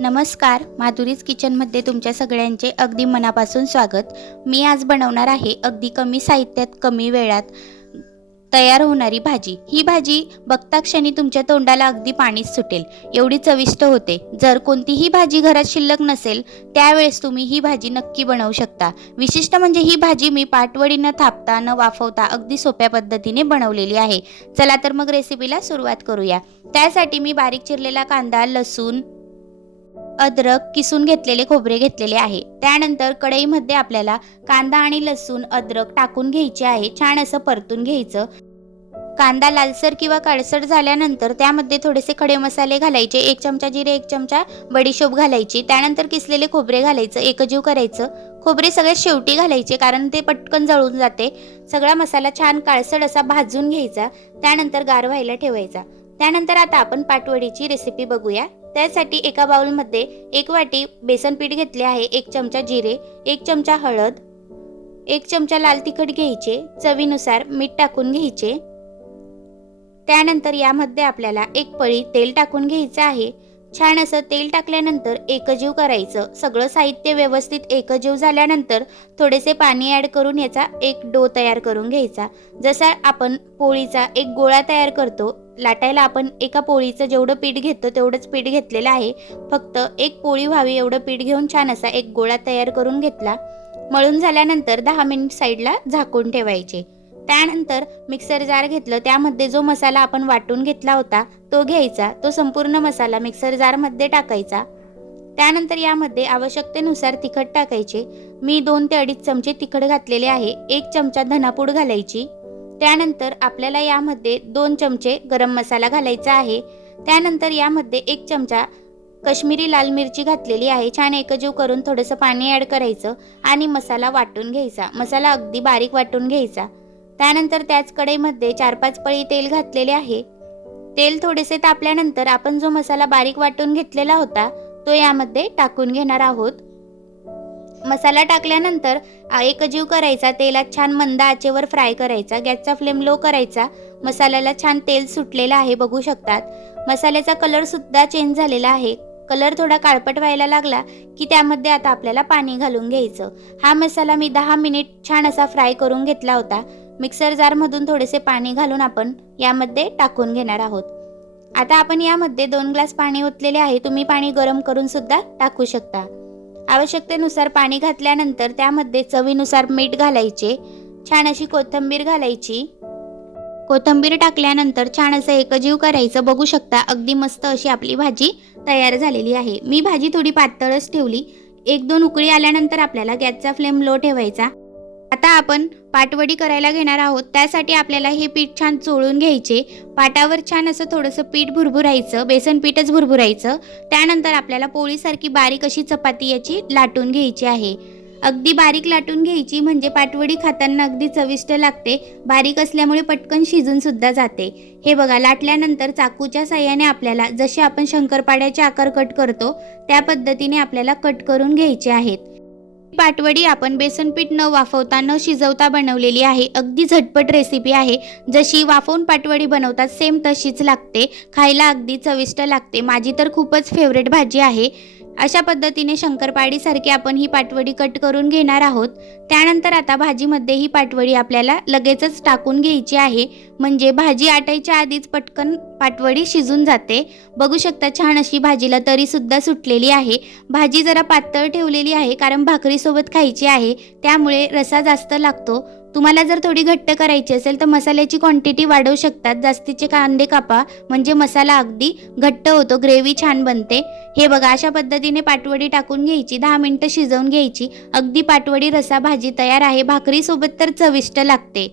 नमस्कार माधुरीज किचनमध्ये तुमच्या सगळ्यांचे अगदी मनापासून स्वागत. मी आज बनवणार आहे अगदी कमी साहित्यात कमी वेळात तयार होणारी भाजी. ही भाजी बघता क्षणी तुमच्या तोंडाला अगदी पाणीच सुटेल. एवढी चविष्ट होते. जर कोणतीही भाजी घरात शिल्लक नसेल त्यावेळेस तुम्ही ही भाजी नक्की बनवू शकता. विशिष्ट म्हणजे ही भाजी मी पाटवडी न थापता न वाफवता अगदी सोप्या पद्धतीने बनवलेली आहे. चला तर मग रेसिपीला सुरुवात करूया. त्यासाठी मी बारीक चिरलेला कांदा लसूण अद्रक किसून घेतलेले खोबरे घेतलेले आहे. त्यानंतर कढईमध्ये आपल्याला कांदा आणि लसूण अद्रक टाकून घ्यायचे आहे. छान असं परतून घ्यायचं. कांदा लालसर किंवा काळसर झाल्यानंतर त्यामध्ये थोडेसे खडे मसाले घालायचे. एक चमचा जिरे एक चमचा बडीशोप घालायची. त्यानंतर किसलेले खोबरे घालायचं. एकजीव करायचं. खोबरे सगळ्यात शेवटी घालायचे कारण ते पटकन जळून जाते. सगळा मसाला छान काळसर असा भाजून घ्यायचा. त्यानंतर गार व्हायला ठेवायचा. त्यानंतर आता आपण पाटवडीची रेसिपी बघूया. त्यासाठी एका बाउलमध्ये एक वाटी बेसन पीठ घेतले आहे एक चमचा जिरे एक चमचा हळद एक चमचा लाल तिखट घ्यायचे चवीनुसार मीठ टाकून घ्यायचे. त्यानंतर यामध्ये आपल्याला एक पळी तेल टाकून घ्यायचं आहे. छान असं तेल टाकल्यानंतर एकजीव करायचं. सगळं साहित्य व्यवस्थित एकजीव झाल्यानंतर थोडेसे पाणी ॲड करून याचा एक डो तयार करून घ्यायचा. जसा आपण पोळीचा एक गोळा तयार करतो लाटायला आपण एका पोळीचं जेवढं पीठ घेतो तेवढंच पीठ घेतलेलं आहे. फक्त एक पोळी व्हावी एवढं पीठ घेऊन छान असा एक गोळा तयार करून घेतला. मळून झाल्यानंतर दहा मिनिट साईडला झाकून ठेवायचे. त्यानंतर मिक्सर जार घेतलं त्यामध्ये जो मसाला आपण वाटून घेतला होता तो घ्यायचा. तो संपूर्ण मसाला मिक्सर जारमध्ये टाकायचा. त्यानंतर यामध्ये आवश्यकतेनुसार तिखट टाकायचे. मी दोन ते अडीच चमचे तिखट घातलेले आहे. एक चमचा धनापूड घालायची. त्यानंतर आपल्याला यामध्ये दोन चमचे गरम मसाला घालायचा आहे. त्यानंतर यामध्ये एक चमचा कश्मीरी लाल मिरची घातलेली आहे. छान एकजीव करून थोडंसं पाणी ॲड करायचं आणि मसाला वाटून घ्यायचा. मसाला अगदी बारीक वाटून घ्यायचा. त्यानंतर त्याच कढईमध्ये चार पाच पळी तेल घातलेले आहे. तेल थोडेसे तापल्यानंतर आपण जो मसाला बारीक वाटून घेतलेला होता तो यामध्ये टाकून घेणार आहोत. मसाला टाकल्यानंतर एकजीव करायचा तेलात छान मंद आचेवर फ्राय करायचा गॅसचा फ्लेम लो करायचा. मसाल्याला छान तेल सुटलेलं आहे बघू शकतात. मसाल्याचा कलरसुद्धा चेंज झालेला आहे. कलर थोडा काळपट व्हायला लागला की त्यामध्ये आता आपल्याला पाणी घालून घ्यायचं. हा मसाला मी दहा मिनिट छान असा फ्राय करून घेतला होता. मिक्सर जारमधून थोडेसे पाणी घालून आपण यामध्ये टाकून घेणार आहोत. आता आपण यामध्ये दोन ग्लास पाणी ओतलेले आहे. तुम्ही पाणी गरम करून सुद्धा टाकू शकता. आवश्यकतेनुसार पाणी घातल्यानंतर त्यामध्ये चवीनुसार मीठ घालायचे छान अशी कोथिंबीर घालायची. कोथिंबीर टाकल्यानंतर छान असं एकजीव करायचं. बघू शकता अगदी मस्त अशी आपली भाजी तयार झालेली आहे. मी भाजी थोडी पातळच ठेवली. एक दोन उकळी आल्यानंतर आपल्याला गॅसचा फ्लेम लो ठेवायचा. आता आपण पाटवडी करायला घेणार आहोत. त्यासाठी आपल्याला हे पीठ छान चोळून घ्यायचे. पाटावर छान असं थोडंसं पीठ भुरभुरायचं बेसन पीठच भुरभुरायचं. त्यानंतर आपल्याला पोळीसारखी बारीक अशी चपाती याची लाटून घ्यायची आहे. अगदी बारीक लाटून घ्यायची म्हणजे पाटवडी खाताना अगदी चविष्ट लागते. बारीक असल्यामुळे पटकन शिजून सुद्धा जाते. हे बघा लाटल्यानंतर चाकूच्या साह्याने आपल्याला जसे आपण शंकरपाड्याचे आकार कट करतो त्या पद्धतीने आपल्याला कट करून घ्यायचे आहेत. पाटवडी आपण बेसनपीठ न वाफवता न शिजवता बनवलेली आहे. अगदी झटपट रेसिपी आहे. जशी वाफवून पाटवडी बनवतात सेम तशीच लागते. खायला अगदी चविष्ट लागते. माझी तर खूपच फेवरेट भाजी आहे. अशा पद्धतीने शंकरपाळीसारखी आपण ही पाटवडी कट करून घेणार आहोत. त्यानंतर आता भाजीमध्ये ही पाटवडी आपल्याला लगेचच टाकून घ्यायची आहे. म्हणजे भाजी आटायच्या आधीच पटकन पाटवडी शिजून जाते. बघू शकता छान अशी भाजीला तरीसुद्धा सुटलेली आहे. भाजी जरा पातळ ठेवलेली आहे कारण भाकरीसोबत खायची आहे. त्यामुळे रसा जास्त लागतो. तुम्हाला जर थोडी घट्ट करायची असेल तर मसाल्याची क्वांटिटी वाढवू शकतात. जास्तीचे कांदे कापा म्हणजे मसाला अगदी घट्ट होतो ग्रेव्ही छान बनते. हे बघा अशा पद्धतीने पाटवडी टाकून घ्यायची दहा मिनटं शिजवून घ्यायची. अगदी पाटवडी रसा भाजी तयार आहे भाकरीसोबत तर चविष्ट लागते.